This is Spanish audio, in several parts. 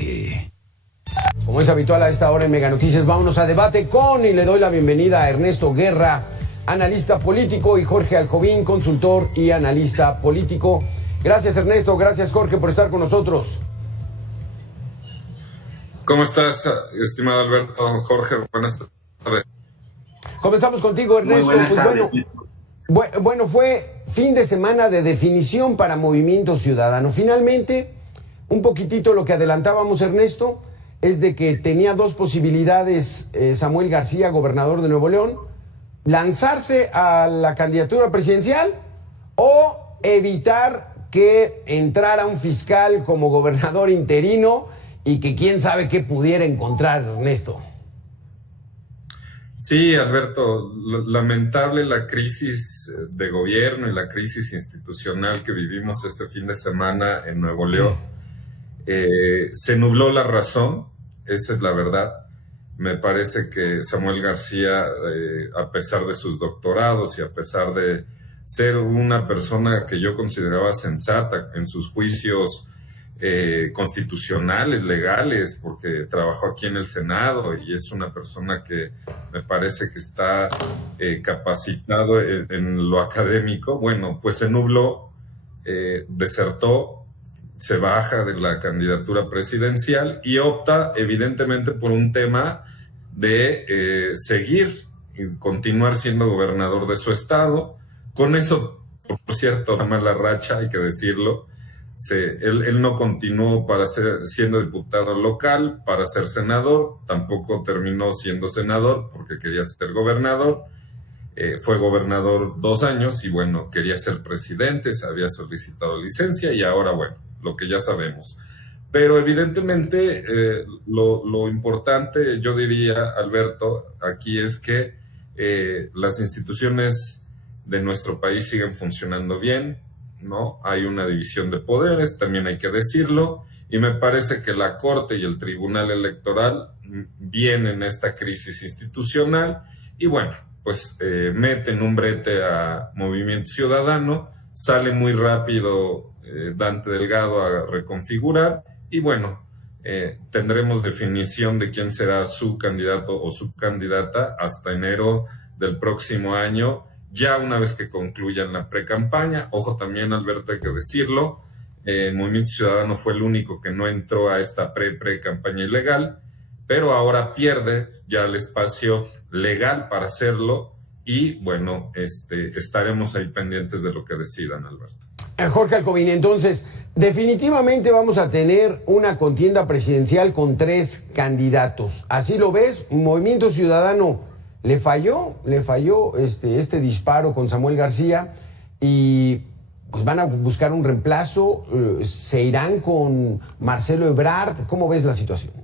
debate. Como es habitual a esta hora en Mega Noticias, vámonos a debate con, y le doy la bienvenida a Ernesto Guerra, analista político, y Jorge Alcovín, consultor y analista político. Gracias, Ernesto, gracias, Jorge, por estar con nosotros. ¿Cómo estás, estimado Alberto? Jorge, buenas tardes. Comenzamos contigo, Ernesto. Muy buenas tardes. Bueno, fue fin de semana de definición para Movimiento Ciudadano. Finalmente, un poquitito lo que adelantábamos, Ernesto, es de que tenía dos posibilidades Samuel García, gobernador de Nuevo León: lanzarse a la candidatura presidencial o evitar que entrara un fiscal como gobernador interino y que quién sabe qué pudiera encontrar, Ernesto. Sí, Alberto, lamentable la crisis de gobierno y la crisis institucional que vivimos este fin de semana en Nuevo León. Se nubló la razón, esa es la verdad. Me parece que Samuel García, a pesar de sus doctorados y a pesar de ser una persona que yo consideraba sensata en sus juicios constitucionales, legales, porque trabajó aquí en el Senado y es una persona que me parece que está capacitado en lo académico, bueno, pues se nubló, desertó, se baja de la candidatura presidencial y opta evidentemente por un tema de seguir y continuar siendo gobernador de su estado. Con eso, por cierto, una mala racha, hay que decirlo. Él no continuó para siendo diputado local, para ser senador, tampoco terminó siendo senador porque quería ser gobernador. Fue gobernador 2 años y bueno, quería ser presidente, se había solicitado licencia y ahora bueno, lo que ya sabemos. Pero evidentemente lo importante, yo diría, Alberto, aquí es que las instituciones de nuestro país siguen funcionando bien, ¿no? Hay una división de poderes, también hay que decirlo, y me parece que la Corte y el Tribunal Electoral vienen en esta crisis institucional y bueno, pues meten un brete a Movimiento Ciudadano, sale muy rápido Dante Delgado a reconfigurar y bueno, tendremos definición de quién será su candidato o su candidata hasta enero del próximo año, ya una vez que concluyan la precampaña. Ojo también, Alberto, hay que decirlo, Movimiento Ciudadano fue el único que no entró a esta pre-campaña ilegal, pero ahora pierde ya el espacio legal para hacerlo y bueno, estaremos ahí pendientes de lo que decidan, Alberto. Jorge Alcovín, entonces, definitivamente vamos a tener una contienda presidencial con 3 candidatos. ¿Así lo ves? Movimiento Ciudadano le falló este disparo con Samuel García y pues van a buscar un reemplazo. ¿Se irán con Marcelo Ebrard? ¿Cómo ves la situación?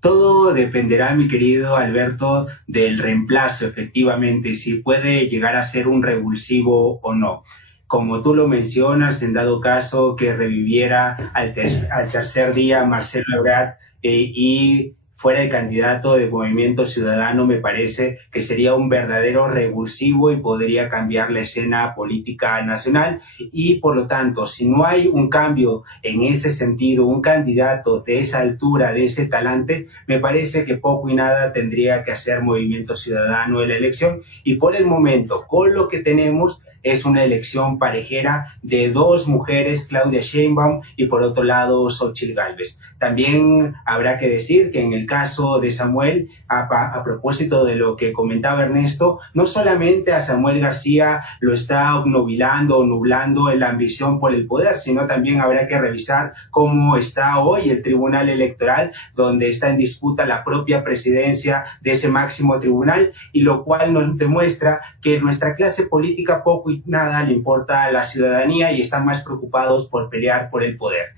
Todo dependerá, mi querido Alberto, del reemplazo, efectivamente, si puede llegar a ser un revulsivo o no. Como tú lo mencionas, en dado caso que reviviera al tercer día Marcelo Ebrard y fuera el candidato de Movimiento Ciudadano, me parece que sería un verdadero revulsivo y podría cambiar la escena política nacional. Y por lo tanto, si no hay un cambio en ese sentido, un candidato de esa altura, de ese talante, me parece que poco y nada tendría que hacer Movimiento Ciudadano en la elección. Y por el momento, con lo que tenemos, es una elección parejera de 2 mujeres, Claudia Sheinbaum y por otro lado Xóchitl Gálvez. También habrá que decir que en el caso de Samuel, a propósito de lo que comentaba Ernesto, no solamente a Samuel García lo está obnubilando o nublando en la ambición por el poder, sino también habrá que revisar cómo está hoy el Tribunal Electoral, donde está en disputa la propia presidencia de ese máximo tribunal, y lo cual nos demuestra que nuestra clase política poco y nada le importa a la ciudadanía y están más preocupados por pelear por el poder.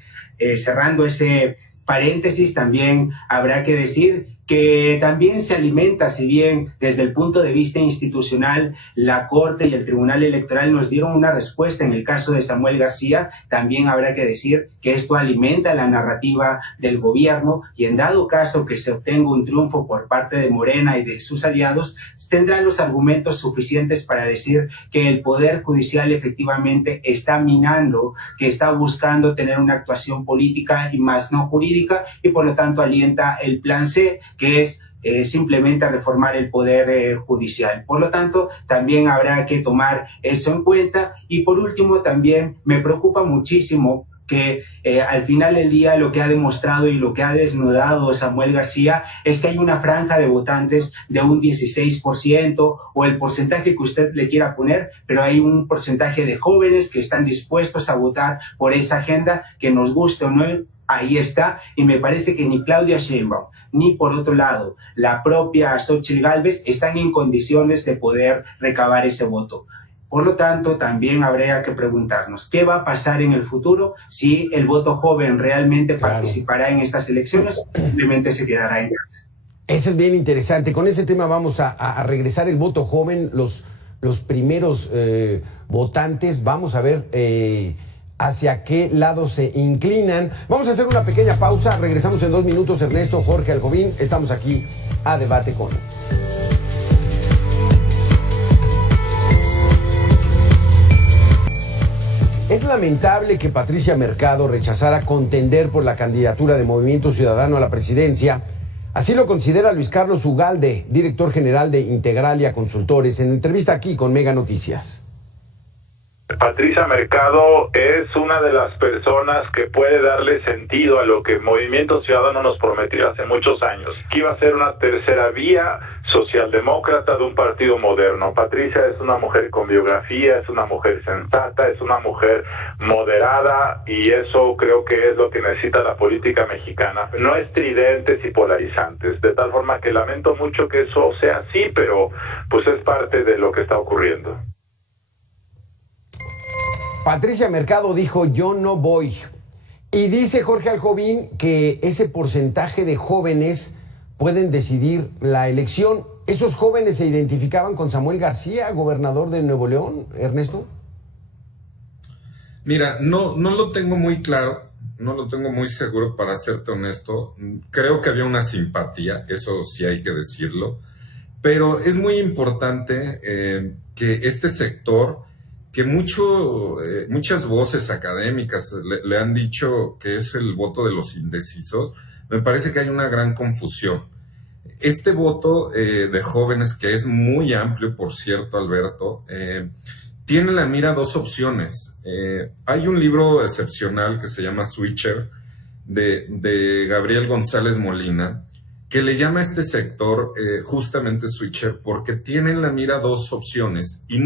Cerrando ese paréntesis, también habrá que decir que también se alimenta, si bien desde el punto de vista institucional la Corte y el Tribunal Electoral nos dieron una respuesta en el caso de Samuel García, también habrá que decir que esto alimenta la narrativa del gobierno y en dado caso que se obtenga un triunfo por parte de Morena y de sus aliados, tendrán los argumentos suficientes para decir que el Poder Judicial efectivamente está minando, que está buscando tener una actuación política y más no jurídica y por lo tanto alienta el plan C, que es simplemente reformar el Poder Judicial. Por lo tanto, también habrá que tomar eso en cuenta. Y por último, también me preocupa muchísimo que al final del día lo que ha demostrado y lo que ha desnudado Samuel García es que hay una franja de votantes de un 16% o el porcentaje que usted le quiera poner, pero hay un porcentaje de jóvenes que están dispuestos a votar por esa agenda, que nos guste o no, ahí está, y me parece que ni Claudia Sheinbaum, ni por otro lado, la propia Xóchitl Gálvez están en condiciones de poder recabar ese voto. Por lo tanto, también habría que preguntarnos qué va a pasar en el futuro si el voto joven realmente participará en estas elecciones o simplemente se quedará en casa. Eso es bien interesante. Con este tema vamos a regresar el voto joven, los primeros votantes. Vamos a ver hacia qué lado se inclinan. Vamos a hacer una pequeña pausa. Regresamos en 2 minutos. Ernesto, Jorge Aljobín, estamos aquí a Debate Con. Es lamentable que Patricia Mercado rechazara contender por la candidatura de Movimiento Ciudadano a la presidencia. Así lo considera Luis Carlos Ugalde, director general de Integralia Consultores, en entrevista aquí con Mega Noticias. Patricia Mercado es una de las personas que puede darle sentido a lo que Movimiento Ciudadano nos prometió hace muchos años, que iba a ser una tercera vía socialdemócrata de un partido moderno. Patricia es una mujer con biografía, es una mujer sensata, es una mujer moderada y eso creo que es lo que necesita la política mexicana. No estridentes y polarizantes, de tal forma que lamento mucho que eso sea así, pero pues es parte de lo que está ocurriendo. Patricia Mercado dijo, yo no voy. Y dice Jorge Aljobín que ese porcentaje de jóvenes pueden decidir la elección. ¿Esos jóvenes se identificaban con Samuel García, gobernador de Nuevo León, Ernesto? Mira, no lo tengo muy claro, no lo tengo muy seguro, para serte honesto. Creo que había una simpatía, eso sí hay que decirlo, pero es muy importante que este sector, que muchas voces académicas le han dicho que es el voto de los indecisos, me parece que hay una gran confusión. Este voto de jóvenes, que es muy amplio, por cierto, Alberto, tiene en la mira 2 opciones. Hay un libro excepcional que se llama Switcher, de Gabriel González Molina, que le llama a este sector justamente Switcher, porque tiene en la mira 2 opciones y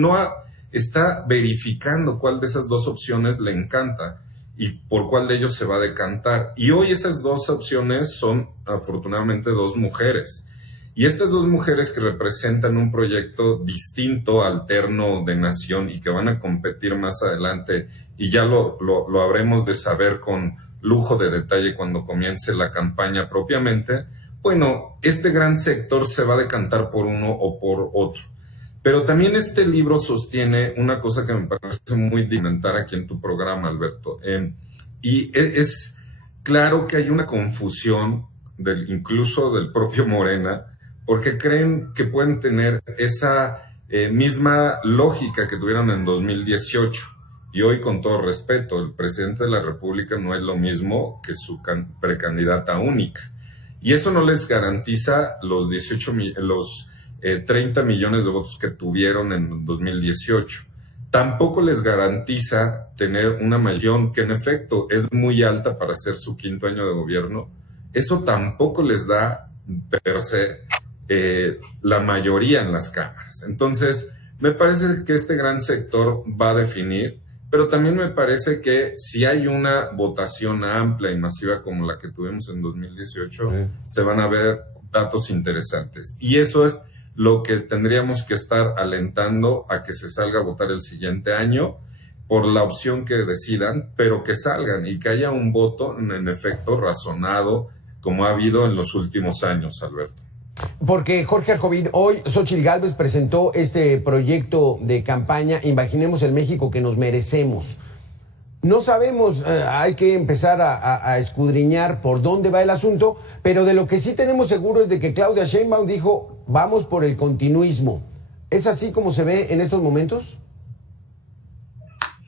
está verificando cuál de esas 2 opciones le encanta y por cuál de ellos se va a decantar. Y hoy esas 2 opciones son, afortunadamente, 2 mujeres. Y estas 2 mujeres que representan un proyecto distinto, alterno, de nación y que van a competir más adelante, y ya lo habremos de saber con lujo de detalle cuando comience la campaña propiamente, bueno, este gran sector se va a decantar por uno o por otro. Pero también este libro sostiene una cosa que me parece muy dimentar aquí en tu programa, Alberto. Y es claro que hay una confusión, incluso del propio Morena, porque creen que pueden tener esa misma lógica que tuvieron en 2018. Y hoy, con todo respeto, el presidente de la República no es lo mismo que su precandidata única. Y eso no les garantiza los 30 millones de votos que tuvieron en 2018. Tampoco les garantiza tener una mayoría que en efecto es muy alta para ser su 5º año de gobierno. Eso tampoco les da per se la mayoría en las cámaras. Entonces, me parece que este gran sector va a definir, pero también me parece que si hay una votación amplia y masiva como la que tuvimos en 2018, se van a ver datos interesantes. Y eso es lo que tendríamos que estar alentando a que se salga a votar el siguiente año por la opción que decidan, pero que salgan y que haya un voto en efecto razonado, como ha habido en los últimos años, Alberto. Porque Jorge Aljovín, hoy Xóchitl Gálvez presentó este proyecto de campaña, Imaginemos el México que nos merecemos. No sabemos, hay que empezar a escudriñar por dónde va el asunto, pero de lo que sí tenemos seguro es de que Claudia Sheinbaum dijo, vamos por el continuismo. ¿Es así como se ve en estos momentos?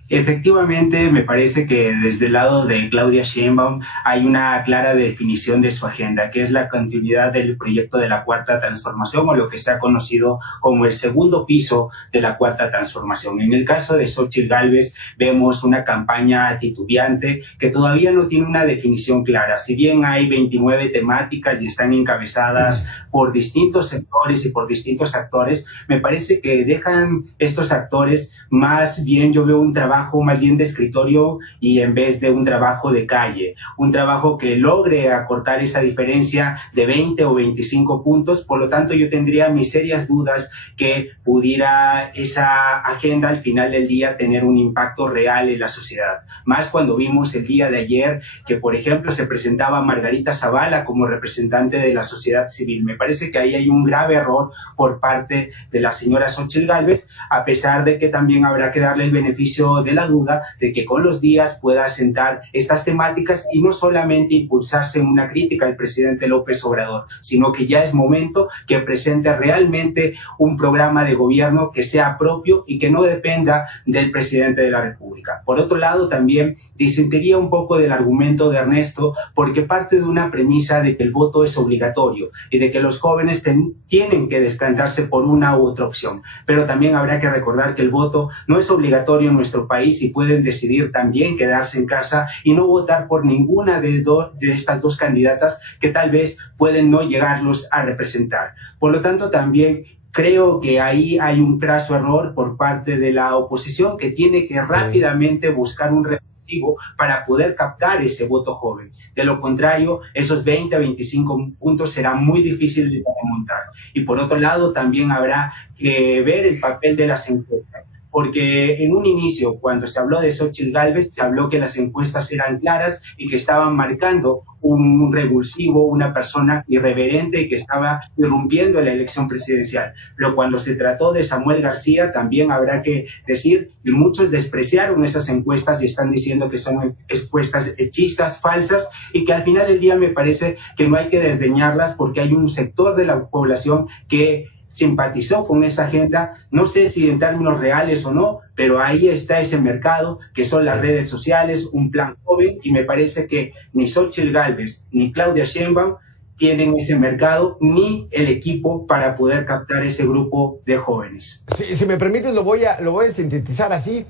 Efectivamente, me parece que desde el lado de Claudia Sheinbaum hay una clara definición de su agenda, que es la continuidad del proyecto de la Cuarta Transformación, o lo que se ha conocido como el segundo piso de la Cuarta Transformación. En el caso de Xóchitl Gálvez vemos una campaña titubeante que todavía no tiene una definición clara. Si bien hay 29 temáticas y están encabezadas por distintos sectores y por distintos actores, me parece que dejan estos actores más bien, yo veo un trabajo más bien de escritorio y en vez de un trabajo de calle, un trabajo que logre acortar esa diferencia de 20 o 25 puntos. Por lo tanto, yo tendría mis serias dudas que pudiera esa agenda al final del día tener un impacto real en la sociedad. Más cuando vimos el día de ayer que, por ejemplo, se presentaba Margarita Zavala como representante de la sociedad civil. Me parece que ahí hay un grave error por parte de la señora Xóchitl Gálvez, a pesar de que también habrá que darle el beneficio de la duda de que con los días pueda asentar estas temáticas y no solamente impulsarse en una crítica al presidente López Obrador, sino que ya es momento que presente realmente un programa de gobierno que sea propio y que no dependa del presidente de la República. Por otro lado, también disentiría un poco del argumento de Ernesto, porque parte de una premisa de que el voto es obligatorio y de que los jóvenes tienen que decantarse por una u otra opción. Pero también habrá que recordar que el voto no es obligatorio en nuestro país y pueden decidir también quedarse en casa y no votar por ninguna de estas dos candidatas que tal vez pueden no llegarlos a representar. Por lo tanto, también creo que ahí hay un craso error por parte de la oposición, que tiene que rápidamente buscar un revulsivo para poder captar ese voto joven. De lo contrario, esos 20 a 25 puntos serán muy difíciles de remontar. Y por otro lado, también habrá que ver el papel de las encuestas. Porque en un inicio, cuando se habló de Xóchitl Gálvez, se habló que las encuestas eran claras y que estaban marcando un revulsivo, una persona irreverente que estaba irrumpiendo en la elección presidencial. Pero cuando se trató de Samuel García, también habrá que decir, y muchos despreciaron esas encuestas y están diciendo que son encuestas hechizas, falsas, y que al final del día me parece que no hay que desdeñarlas, porque hay un sector de la población que simpatizó con esa agenda, no sé si en términos reales o no, pero ahí está ese mercado que son las redes sociales, un plan joven, y me parece que ni Xóchitl Gálvez ni Claudia Sheinbaum tienen ese mercado ni el equipo para poder captar ese grupo de jóvenes. Si me permites, lo voy a sintetizar así.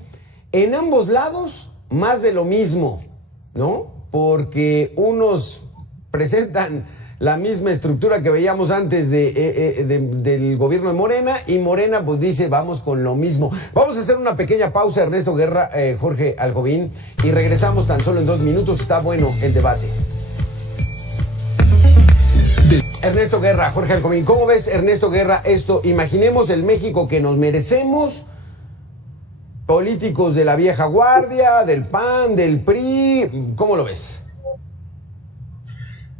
En ambos lados, más de lo mismo, ¿no? Porque unos presentan la misma estructura que veíamos antes del gobierno de Morena, y Morena pues dice, vamos con lo mismo. Vamos a hacer una pequeña pausa, Ernesto Guerra, Jorge Aljovín, y regresamos tan solo en 2 minutos. Está bueno el debate. Ernesto Guerra, Jorge Aljovín, ¿cómo ves, Ernesto Guerra, esto? Imaginemos el México que nos merecemos. Políticos de la vieja guardia, del PAN, del PRI, ¿cómo lo ves?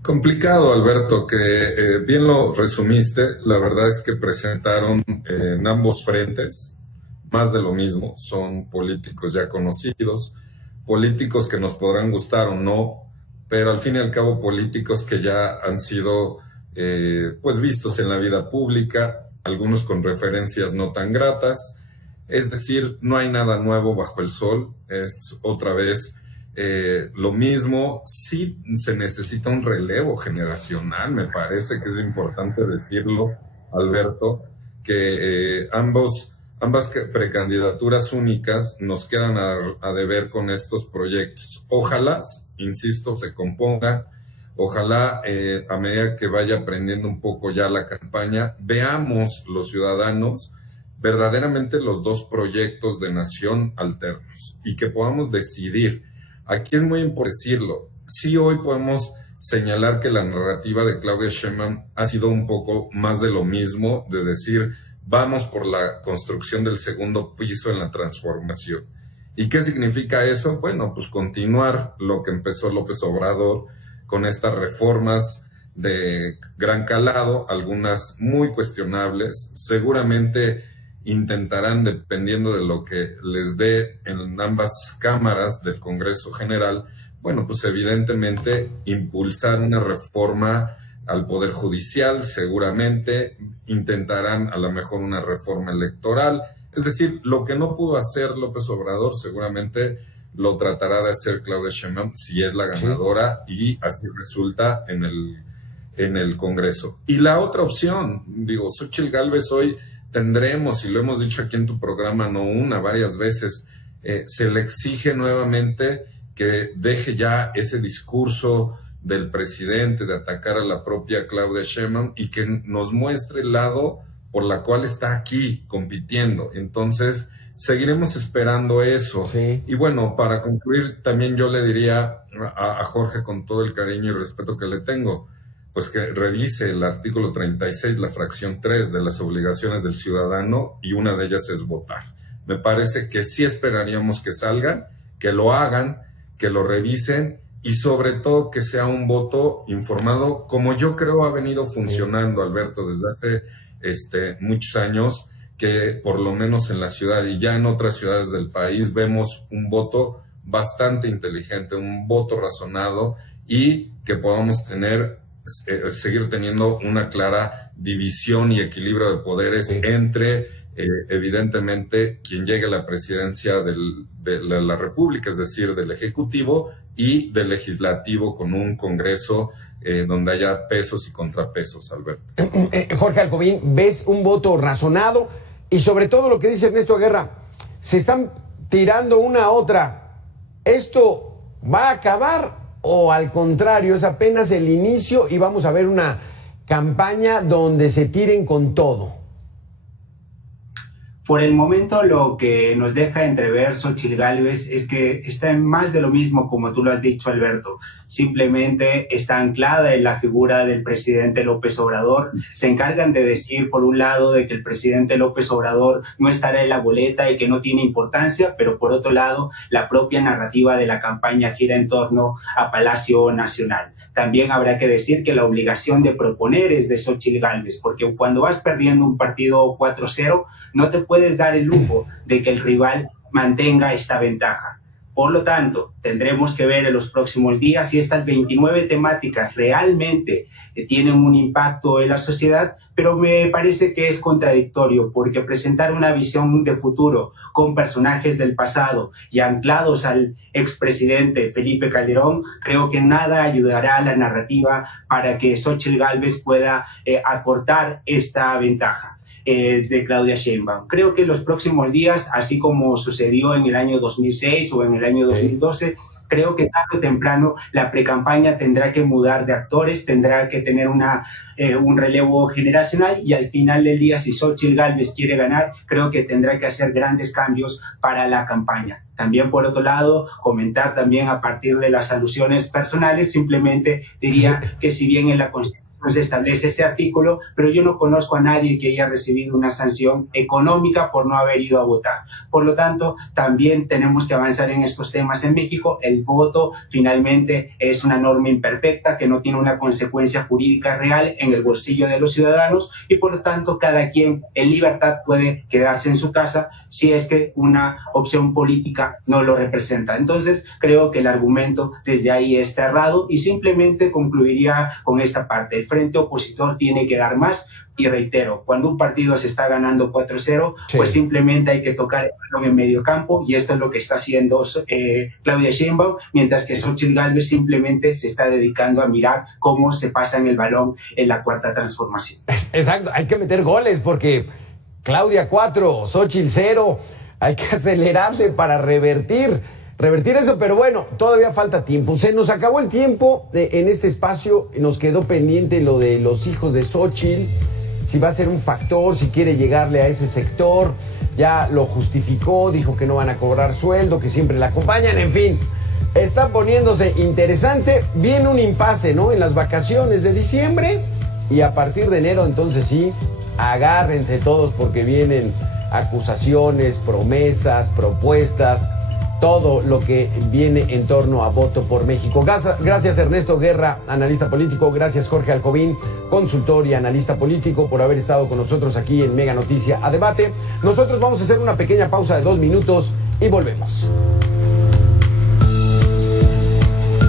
Complicado, Alberto, que bien lo resumiste. La verdad es que presentaron en ambos frentes más de lo mismo. Son políticos ya conocidos, políticos que nos podrán gustar o no, pero al fin y al cabo políticos que ya han sido pues vistos en la vida pública, algunos con referencias no tan gratas. Es decir, no hay nada nuevo bajo el sol, es otra vez lo mismo. Sí se necesita un relevo generacional, me parece que es importante decirlo, Alberto, que ambas precandidaturas únicas nos quedan a deber con estos proyectos. Ojalá, insisto, se compongan, ojalá a medida que vaya aprendiendo un poco ya la campaña, veamos los ciudadanos verdaderamente los dos proyectos de nación alternos y que podamos decidir. Aquí es muy importante decirlo. Sí, hoy podemos señalar que la narrativa de Claudia Sheinbaum ha sido un poco más de lo mismo, de decir, vamos por la construcción del segundo piso en la transformación. ¿Y qué significa eso? Bueno, pues continuar lo que empezó López Obrador, con estas reformas de gran calado, algunas muy cuestionables. Seguramente intentarán, dependiendo de lo que les dé en ambas cámaras del Congreso General, bueno, pues evidentemente impulsar una reforma al Poder Judicial, seguramente intentarán a lo mejor una reforma electoral. Es decir, lo que no pudo hacer López Obrador seguramente lo tratará de hacer Claudia Sheinbaum si es la ganadora, y así resulta en el Congreso. Y la otra opción, digo, Xóchitl Gálvez hoy tendremos, y lo hemos dicho aquí en tu programa no una, varias veces, se le exige nuevamente que deje ya ese discurso del presidente de atacar a la propia Claudia Sheinbaum y que nos muestre el lado por la cual está aquí compitiendo. Entonces, seguiremos esperando eso. Sí. Y bueno, para concluir, también yo le diría a Jorge, con todo el cariño y respeto que le tengo, pues que revise el artículo 36, la fracción 3 de las obligaciones del ciudadano, y una de ellas es votar. Me parece que sí esperaríamos que salgan, que lo hagan, que lo revisen, y sobre todo que sea un voto informado, como yo creo ha venido funcionando, Alberto, desde hace muchos años, que por lo menos en la ciudad y ya en otras ciudades del país vemos un voto bastante inteligente, un voto razonado, y que podamos seguir teniendo una clara división y equilibrio de poderes entre, evidentemente, quien llegue a la presidencia de la República, es decir, del Ejecutivo y del Legislativo, con un Congreso donde haya pesos y contrapesos, Alberto. Jorge Alcovín, ¿ves un voto razonado? Y sobre todo lo que dice Ernesto Guerra, se están tirando una a otra. ¿Esto va a acabar o al contrario es apenas el inicio y vamos a ver una campaña donde se tiren con todo? Por el momento, lo que nos deja entrever Xóchitl Gálvez es que está en más de lo mismo, como tú lo has dicho, Alberto. Simplemente está anclada en la figura del presidente López Obrador. Se encargan de decir, por un lado, de que el presidente López Obrador no estará en la boleta y que no tiene importancia, pero por otro lado, la propia narrativa de la campaña gira en torno a Palacio Nacional. También habrá que decir que la obligación de proponer es de Xóchitl Gálvez, porque cuando vas perdiendo un partido 4-0, no te puedes dar el lujo de que el rival mantenga esta ventaja. Por lo tanto, tendremos que ver en los próximos días si estas 29 temáticas realmente tienen un impacto en la sociedad, pero me parece que es contradictorio, porque presentar una visión de futuro con personajes del pasado y anclados al expresidente Felipe Calderón, creo que nada ayudará a la narrativa para que Xóchitl Gálvez pueda acortar esta ventaja de Claudia Sheinbaum. Creo que en los próximos días, así como sucedió en el año 2006 o en el año 2012, creo que tarde o temprano la precampaña tendrá que mudar de actores, tendrá que tener un relevo generacional, y al final del día, si Xóchitl Gálvez quiere ganar, creo que tendrá que hacer grandes cambios para la campaña. También, por otro lado, comentar también a partir de las alusiones personales, simplemente diría que si bien en la Constitución se establece ese artículo, pero yo no conozco a nadie que haya recibido una sanción económica por no haber ido a votar. Por lo tanto, también tenemos que avanzar en estos temas en México. El voto finalmente es una norma imperfecta que no tiene una consecuencia jurídica real en el bolsillo de los ciudadanos, y por lo tanto cada quien en libertad puede quedarse en su casa si es que una opción política no lo representa. Entonces, creo que el argumento desde ahí está errado, y simplemente concluiría con esta parte. El frente opositor tiene que dar más, y reitero, cuando un partido se está ganando 4-0, pues simplemente hay que tocar el balón en medio campo, y esto es lo que está haciendo Claudia Sheinbaum, mientras que Xóchitl Gálvez simplemente se está dedicando a mirar cómo se pasan el balón en la cuarta transformación. Exacto, hay que meter goles porque Claudia 4, Xóchitl 0, hay que acelerarle para revertir eso, pero bueno, todavía falta tiempo. Se nos acabó el tiempo en este espacio, nos quedó pendiente lo de los hijos de Xóchitl, si va a ser un factor, si quiere llegarle a ese sector. Ya lo justificó, dijo que no van a cobrar sueldo, que siempre la acompañan, en fin. Está poniéndose interesante. Viene un impasse, ¿no? En las vacaciones de diciembre, y a partir de enero, entonces sí, agárrense todos porque vienen acusaciones, promesas, propuestas. todo lo que viene en torno a Voto por México. Gracias Ernesto Guerra, analista político. Gracias Jorge Alcovín, consultor y analista político, por haber estado con nosotros aquí en Mega Noticia a Debate. Nosotros vamos a hacer una pequeña pausa de 2 minutos y volvemos.